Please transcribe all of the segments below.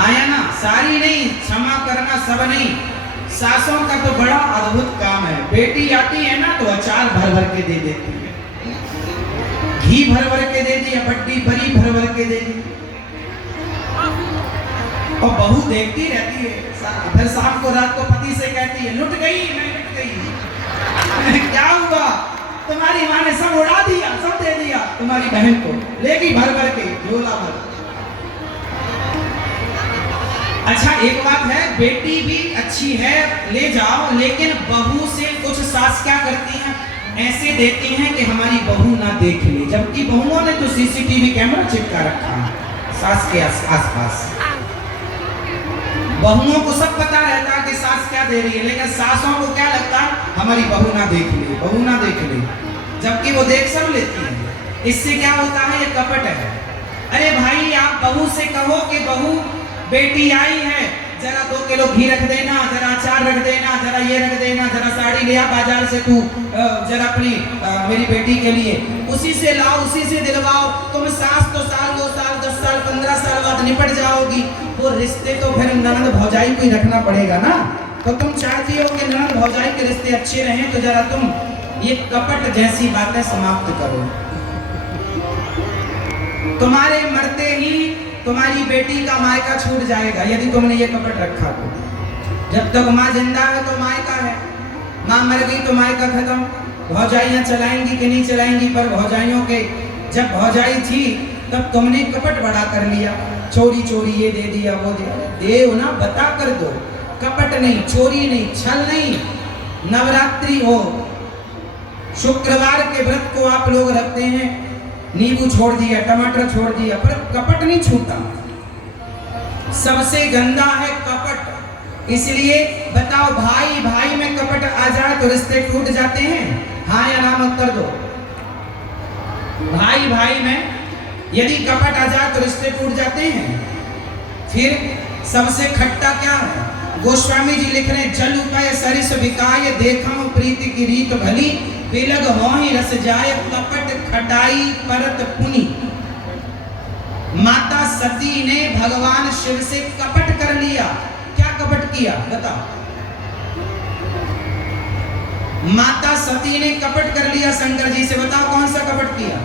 माया ना सारी नहीं, क्षमा करना सब नहीं। सासों का तो बड़ा अद्भुत काम है। बेटी आती है ना तो अचार भर भर के दे देती है, घी भर भर के दे दिया, बट्टी बड़ी भर भर के दे दी, और बहू देखती रहती है। फिर शाम को रात को पति से कहती है लुट गई, मैं लुट गई। क्या हुआ? तुम्हारी माँ ने सब उड़ा दिया, सब दे दिया, तुम्हारी बहन को लेगी भर भर के झोला भर। अच्छा एक बात है, बेटी भी अच्छी है ले जाओ, लेकिन बहू से कुछ सास क्या करती हैं, ऐसे देती हैं कि हमारी बहू ना देख ले, जबकि बहुओं ने तो सीसीटीवी कैमरा चिपका रखा है सास के आसपास। बहुओं को सब पता रहता है कि सास क्या दे रही है, लेकिन सासों को क्या लगता है हमारी बहू ना देख ले, बहू ना देख ले, जबकि वो देख सब लेती है। इससे क्या होता है, ये कपट है। अरे भाई आप बहू से कहो कि बहू बेटी आई है, जरा 2 किलो घी रख देना, जरा अचार रख देना, जरा ये रख देना, जरा साड़ी ले आ बाजार से तू, जरा अपनी मेरी बेटी के लिए, उसी से लाओ, उसी से दिलवाओ। तुम सास तो साल 2 साल 10 साल 15 साल बाद निपट जाओगी, वो रिश्ते तो फिर ननद भौजाई को ही रखना पड़ेगा ना। तो तुम चाहती हो कि ननद भौजाई के रिश्ते अच्छे रहें, तो जरा तुम ये कपट जैसी बातें समाप्त करो। तुम्हारे मरते ही तुम्हारी बेटी का मायका छूट जाएगा यदि तुमने ये कपट रखा तो। जब तक माँ जिंदा है तो मायका है, माँ मर गई तो मायका खत्म। भौजाइयाँ चलाएंगी कि नहीं चलाएंगी, पर भौजाइयों के जब भौजाई थी तब तुमने कपट बड़ा कर लिया, चोरी चोरी ये दे दिया, वो दे ना, बता कर दो। कपट नहीं, चोरी नहीं, छल नहीं। नवरात्रि हो, शुक्रवार के व्रत को आप लोग रखते हैं, नींबू छोड़ दिया, टमाटर छोड़ दिया, पर कपट नहीं छूटा। सबसे गंदा है कपट। इसलिए बताओ, भाई भाई में कपट आ जाए तो रिश्ते टूट जाते हैं? हाँ या ना मत कर दो। भाई भाई में यदि कपट आ जाए तो रिश्ते टूट जाते हैं। फिर सबसे खट्टा क्या है? गोस्वामी जी लिख रहे हैं, जल उपाय सरिस विकाय, देखा प्रीति की रीत भली, बिलग होहि रस जाय, कपट खटाई परत पुनि। माता सती ने भगवान शिव से कपट कर लिया। क्या कपट किया बताओ? माता सती ने कपट कर लिया शंकर जी से। बताओ कौन सा कपट किया?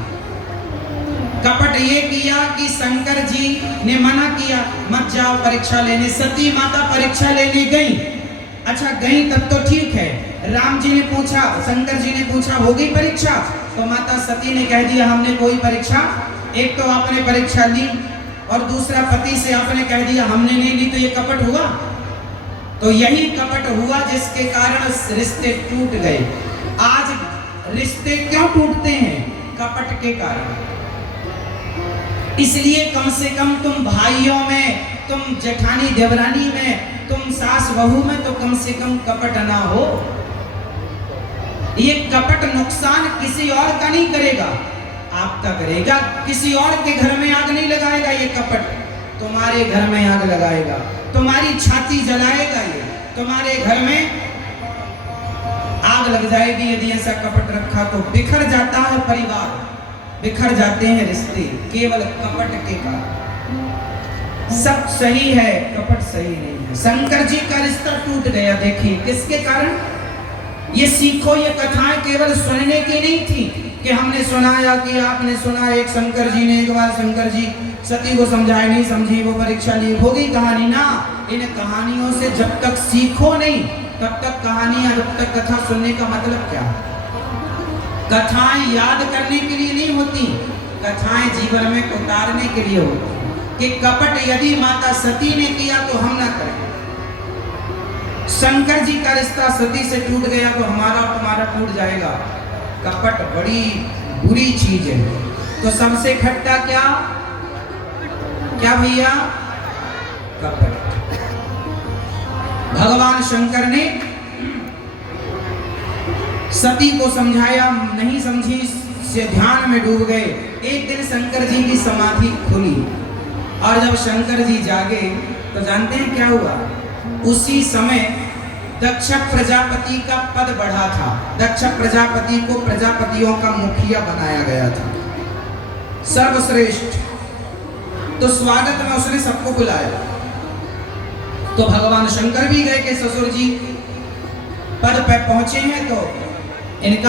कपट ये किया कि शंकर जी ने मना किया, मत जाओ परीक्षा लेने। सती माता परीक्षा लेने गई। अच्छा गई तब तो ठीक है, राम जी ने पूछा, शंकर जी ने पूछा हो गई परीक्षा? तो माता सती ने कह दिया हमने कोई परीक्षा, एक तो आपने परीक्षा ली और दूसरा पति से आपने कह दिया हमने नहीं ली, तो ये कपट हुआ। तो यही कपट हुआ जिसके कारण रिश्ते टूट गए। आज रिश्ते क्यों टूटते हैं? कपट के कारण। इसलिए कम से कम तुम भाइयों में, तुम जेठानी देवरानी में, तुम सास बहू में तो कम से कम कपट ना हो। ये कपट नुकसान किसी और का नहीं करेगा, आपका करेगा। किसी और के घर में आग नहीं लगाएगा ये कपट, तुम्हारे घर में आग लगाएगा, तुम्हारी छाती जलाएगा। ये तुम्हारे घर में आग लग जाएगी यदि ऐसा कपट रखा तो। बिखर जाता है परिवार, बिखर जाते हैं रिश्ते केवल कपट के कारण। सब सही है, कपट सही नहीं है। शंकर जी का रिश्ता टूट गया, देखिए किसके कारण? ये सीखो, ये कथाएं केवल सुनने की नहीं थी कि हमने सुनाया कि आपने सुना। एक शंकर जी ने एक बार शंकर जी सती को समझाए, नहीं समझी, वो परीक्षा ली, हो गई कहानी ना। इन कहानियों से जब तक सीखो नहीं तब तक कहानियां, जब तक कथा सुनने का मतलब क्या? कथाएं याद करने के लिए नहीं होती, कथाएं जीवन में उतारने के लिए होती। कि कपट यदि माता सती ने किया तो हम ना करें। शंकर जी का रिश्ता सती से टूट गया तो हमारा तुम्हारा टूट जाएगा। कपट बड़ी बुरी चीज है। तो सबसे खट्टा क्या? क्या भैया? कपट। भगवान शंकर ने सती को समझाया, नहीं समझी, से ध्यान में डूब गए। एक दिन शंकर जी की समाधि खुली और जब शंकर जी जागे तो जानते हैं क्या हुआ? उसी समय दक्ष प्रजापति का पद बढ़ा था। दक्ष प्रजापति को प्रजापतियों का मुखिया बनाया गया था, सर्वश्रेष्ठ। तो स्वागत में उसने सबको बुलाया तो भगवान शंकर भी गए कि ससुर जी पद पे पहुंचे हैं तो इनका